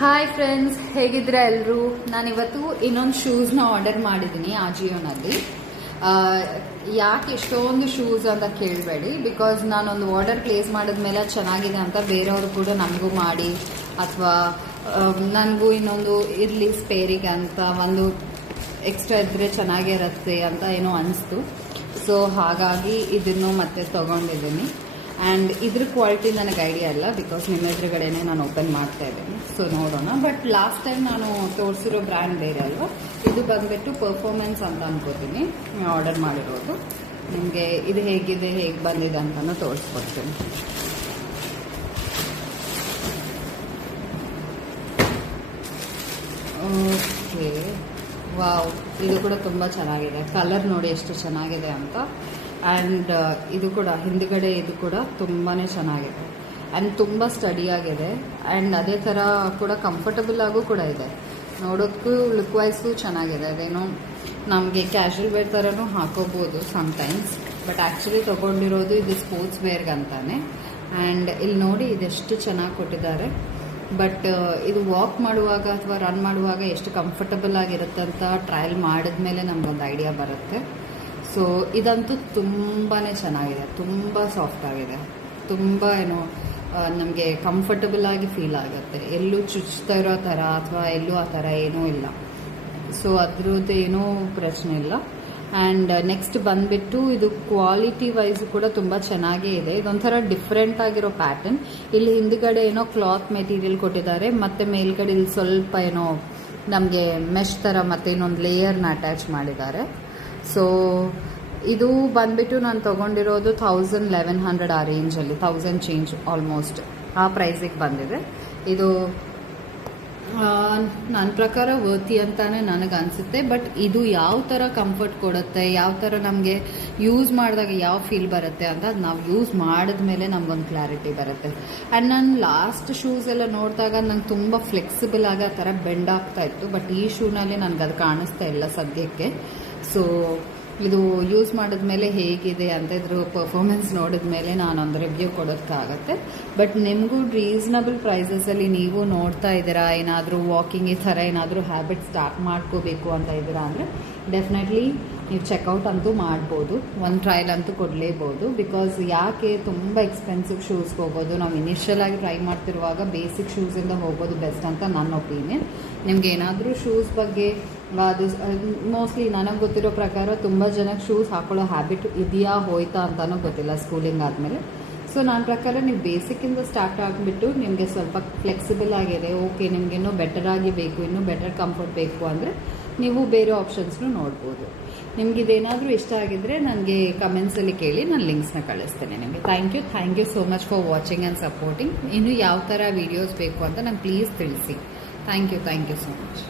Hi friends, ಹೇಗಿದ್ದೀರಾ ಎಲ್ಲರೂ? ನಾನಿವತ್ತು ಇನ್ನೊಂದು ಶೂಸ್ನ ಆರ್ಡರ್ ಮಾಡಿದ್ದೀನಿ ಆಜಿಯೋನಲ್ಲಿ. ಯಾಕೆ ಇಷ್ಟೊಂದು ಶೂಸ್ ಅಂತ ಕೇಳಬೇಡಿ, ಬಿಕಾಸ್ ನಾನೊಂದು ಆರ್ಡರ್ ಪ್ಲೇಸ್ ಮಾಡಿದ್ಮೇಲೆ ಚೆನ್ನಾಗಿದೆ ಅಂತ ಬೇರೆಯವರು ಕೂಡ ನಮಗೂ ಮಾಡಿ, ಅಥವಾ ನನಗೂ ಇನ್ನೊಂದು ಇರಲಿ ಸ್ಪೇರಿಗೆ ಅಂತ ಒಂದು ಎಕ್ಸ್ಟ್ರಾ ಇದ್ದರೆ ಚೆನ್ನಾಗಿರುತ್ತೆ ಅಂತ ಏನೋ ಅನಿಸ್ತು. ಸೊ ಹಾಗಾಗಿ ಇದನ್ನು ಮತ್ತೆ ತೊಗೊಂಡಿದ್ದೀನಿ. ಆ್ಯಂಡ್ ಇದ್ರ ಕ್ವಾಲಿಟಿ ನನಗೆ ಐಡಿಯಾ ಇಲ್ಲ, ಬಿಕಾಸ್ ನಿಮ್ಮ ಎದುರುಗಡೆನೇ ನಾನು ಓಪನ್ ಮಾಡ್ತಾ ಇದ್ದೀನಿ. ಸೊ ನೋಡೋಣ. ಬಟ್ ಲಾಸ್ಟ್ ಟೈಮ್ ನಾನು ತೋರಿಸಿರೋ ಬ್ರ್ಯಾಂಡ್ ಬೇರೆ ಅಲ್ವಾ, ಇದು ಬಂದುಬಿಟ್ಟು ಪರ್ಫಾರ್ಮೆನ್ಸ್ ಅಂತ ಅನ್ಕೋತೀನಿ ಆರ್ಡರ್ ಮಾಡಿರೋದು. ನಿಮಗೆ ಇದು ಹೇಗಿದೆ, ಹೇಗೆ ಬಂದಿದೆ ಅಂತಲೂ ತೋರಿಸ್ಕೊಡ್ತೀನಿ. ಓಕೆ, ವಾವ್, ಇದು ಕೂಡ ತುಂಬ ಚೆನ್ನಾಗಿದೆ. ಕಲರ್ ನೋಡಿ ಎಷ್ಟು ಚೆನ್ನಾಗಿದೆ ಅಂತ. ಆ್ಯಂಡ್ ಇದು ಕೂಡ ಹಿಂದುಗಡೆ ಇದು ಕೂಡ ತುಂಬಾ ಚೆನ್ನಾಗಿದೆ ಆ್ಯಂಡ್ ತುಂಬ ಸ್ಟಡಿಯಾಗಿದೆ. ಆ್ಯಂಡ್ ಅದೇ ಥರ ಕೂಡ ಕಂಫರ್ಟಬಲ್ ಆಗೂ ಕೂಡ ಇದೆ. ನೋಡೋದಕ್ಕೂ ಲುಕ್ ವೈಸ್ಗೂ ಚೆನ್ನಾಗಿದೆ. ಅದೇನೋ ನಮಗೆ ಕ್ಯಾಶುವಲ್ ವೇರ್ ಥರನೂ ಹಾಕೋಬೋದು ಸಮ್ಟೈಮ್ಸ್, ಬಟ್ ಆ್ಯಕ್ಚುಲಿ ತೊಗೊಂಡಿರೋದು ಇದು ಸ್ಪೋರ್ಟ್ಸ್ ವೇರ್ಗಂತಾನೆ. ಆ್ಯಂಡ್ ಇಲ್ಲಿ ನೋಡಿ ಇದೆಷ್ಟು ಚೆನ್ನಾಗಿ ಕೊಟ್ಟಿದ್ದಾರೆ. ಬಟ್ ಇದು ವಾಕ್ ಮಾಡುವಾಗ ಅಥವಾ ರನ್ ಮಾಡುವಾಗ ಎಷ್ಟು ಕಂಫರ್ಟಬಲ್ ಆಗಿರುತ್ತೆ ಅಂತ ಟ್ರಯಲ್ ಮಾಡಿದ್ಮೇಲೆ ನಮಗೊಂದು ಐಡಿಯಾ ಬರುತ್ತೆ. ಸೊ ಇದಂತೂ ತುಂಬಾ ಚೆನ್ನಾಗಿದೆ, ತುಂಬ ಸಾಫ್ಟ್ ಆಗಿದೆ, ತುಂಬ ಏನೋ ನಮಗೆ ಕಂಫರ್ಟಬಲ್ ಆಗಿ ಫೀಲ್ ಆಗುತ್ತೆ. ಎಲ್ಲೂ ಚುಚ್ತಾ ಇರೋ ಥರ ಅಥವಾ ಎಲ್ಲೂ ಆ ಥರ ಏನೂ ಇಲ್ಲ. ಸೊ ಅದ್ರದ್ದು ಏನೂ ಪ್ರಶ್ನೆ ಇಲ್ಲ. ಆ್ಯಂಡ್ ನೆಕ್ಸ್ಟ್ ಬಂದುಬಿಟ್ಟು ಇದು ಕ್ವಾಲಿಟಿ ವೈಸು ಕೂಡ ತುಂಬ ಚೆನ್ನಾಗೇ ಇದೆ. ಇದೊಂಥರ ಡಿಫ್ರೆಂಟ್ ಆಗಿರೋ ಪ್ಯಾಟರ್ನ್. ಇಲ್ಲಿ ಹಿಂದುಗಡೆ ಏನೋ ಕ್ಲಾತ್ ಮೆಟೀರಿಯಲ್ ಕೊಟ್ಟಿದ್ದಾರೆ, ಮತ್ತು ಮೇಲ್ಗಡೆ ಇಲ್ಲಿ ಸ್ವಲ್ಪ ಏನೋ ನಮಗೆ ಮೆಶ್ ಥರ ಮತ್ತು ಇನ್ನೊಂದು ಲೇಯರ್ನ ಅಟ್ಯಾಚ್ ಮಾಡಿದ್ದಾರೆ. ಸೊ ಇದು ಬಂದುಬಿಟ್ಟು ನಾನು ತೊಗೊಂಡಿರೋದು 1100 ಆ ರೇಂಜಲ್ಲಿ, 1000 ಚೇಂಜ್ ಆಲ್ಮೋಸ್ಟ್ ಆ ಪ್ರೈಸಿಗೆ ಬಂದಿದೆ. ಇದು ನನ್ನ ಪ್ರಕಾರ ವರ್ತಿ ಅಂತಾನೆ ನನಗೆ ಅನಿಸುತ್ತೆ. ಬಟ್ ಇದು ಯಾವ ಥರ ಕಂಫರ್ಟ್ ಕೊಡುತ್ತೆ, ಯಾವ ಥರ ನಮಗೆ ಯೂಸ್ ಮಾಡಿದಾಗ ಯಾವ ಫೀಲ್ ಬರುತ್ತೆ ಅಂತ ಅದು ನಾವು ಯೂಸ್ ಮಾಡಿದ್ಮೇಲೆ ನಮಗೊಂದು ಕ್ಲಾರಿಟಿ ಬರುತ್ತೆ. ಆ್ಯಂಡ್ ನಾನು ಲಾಸ್ಟ್ ಶೂಸ್ ಎಲ್ಲ ನೋಡಿದಾಗ ನಂಗೆ ತುಂಬ ಫ್ಲೆಕ್ಸಿಬಲ್ ಆಗಿ ಆ ಥರ ಬೆಂಡ್ ಆಗ್ತಾ ಇತ್ತು. ಬಟ್ ಈ ಶೂನಲ್ಲಿ ನನಗೆ ಅದು ಕಾಣಿಸ್ತಾ ಇಲ್ಲ ಸದ್ಯಕ್ಕೆ. ಸೊ ಇದು ಯೂಸ್ ಮಾಡಿದ್ಮೇಲೆ ಹೇಗಿದೆ ಅಂತ ಇದ್ರ ಪರ್ಫಾರ್ಮೆನ್ಸ್ ನೋಡಿದ್ಮೇಲೆ ನಾನೊಂದು ರಿವ್ಯೂ ಕೊಡೋದಕ್ಕಾಗತ್ತೆ. ಬಟ್ ನಿಮಗೂ ರೀಸನಬಲ್ ಪ್ರೈಸಸಲ್ಲಿ ನೀವು ನೋಡ್ತಾ ಇದ್ದೀರಾ, ಏನಾದರೂ ವಾಕಿಂಗ್ ಈ ಥರ ಏನಾದರೂ ಹ್ಯಾಬಿಟ್ ಸ್ಟಾರ್ಟ್ ಮಾಡ್ಕೋಬೇಕು ಅಂತ ಇದ್ದೀರಾ ಅಂದರೆ ಡೆಫಿನೆಟ್ಲಿ ನೀವು ಚೆಕ್ಔಟ್ ಅಂತೂ ಮಾಡ್ಬೋದು. ಒಂದು ಟ್ರಯಲ್ ಅಂತೂ ಕೊಡಲೇಬೋದು. ಬಿಕಾಸ್ ಯಾಕೆ ತುಂಬ ಎಕ್ಸ್ಪೆನ್ಸಿವ್ ಶೂಸ್ಗೆ ಹೋಗೋದು, ನಾವು ಇನಿಷಿಯಲ್ ಆಗಿ ಟ್ರೈ ಮಾಡ್ತಿರುವಾಗ ಬೇಸಿಕ್ ಶೂಸಿಂದ ಹೋಗೋದು ಬೆಸ್ಟ್ ಅಂತ ನನ್ನ ಒಪಿನಿಯನ್. ನಿಮ್ಗೆ ಏನಾದರೂ ಶೂಸ್ ಬಗ್ಗೆ ಅದು ಮೋಸ್ಟ್ಲಿ ನನಗೆ ಗೊತ್ತಿರೋ ಪ್ರಕಾರ ತುಂಬ ಜನಕ್ಕೆ ಶೂಸ್ ಹಾಕೊಳ್ಳೋ ಹ್ಯಾಬಿಟ್ ಇದೆಯಾ ಹೋಯ್ತಾ ಅಂತಲೂ ಗೊತ್ತಿಲ್ಲ ಸ್ಕೂಲಿಂಗ್ ಆದಮೇಲೆ. ಸೊ ನನ್ನ ಪ್ರಕಾರ ನೀವು ಬೇಸಿಕ್ಕಿಂದ ಸ್ಟಾರ್ಟ್ ಆಗಿಬಿಟ್ಟು ನಿಮಗೆ ಸ್ವಲ್ಪ ಫ್ಲೆಕ್ಸಿಬಲ್ ಆಗಿದೆ, ಓಕೆ ನಿಮ್ಗೆ ಇನ್ನೂ ಬೆಟರ್ ಆಗಿ ಬೇಕು, ಇನ್ನೂ ಬೆಟರ್ ಕಂಫರ್ಟ್ ಬೇಕು ಅಂದರೆ ನೀವು ಬೇರೆ ಆಪ್ಷನ್ಸ್ನು ನೋಡ್ಬೋದು. ನಿಮ್ಗೆ ಇದೇನಾದರೂ ಇಷ್ಟ ಆಗಿದ್ದರೆ ನನಗೆ ಕಮೆಂಟ್ಸಲ್ಲಿ ಕೇಳಿ, ನಾನು ಲಿಂಕ್ಸ್ನ ಕಳಿಸ್ತೇನೆ ನಿಮಗೆ. Thank you so much for watching and supporting. ಇನ್ನು ಯಾವ ಥರ ವೀಡಿಯೋಸ್ ಬೇಕು ಅಂತ ನಂಗೆ ಪ್ಲೀಸ್ ತಿಳಿಸಿ. Thank you so much.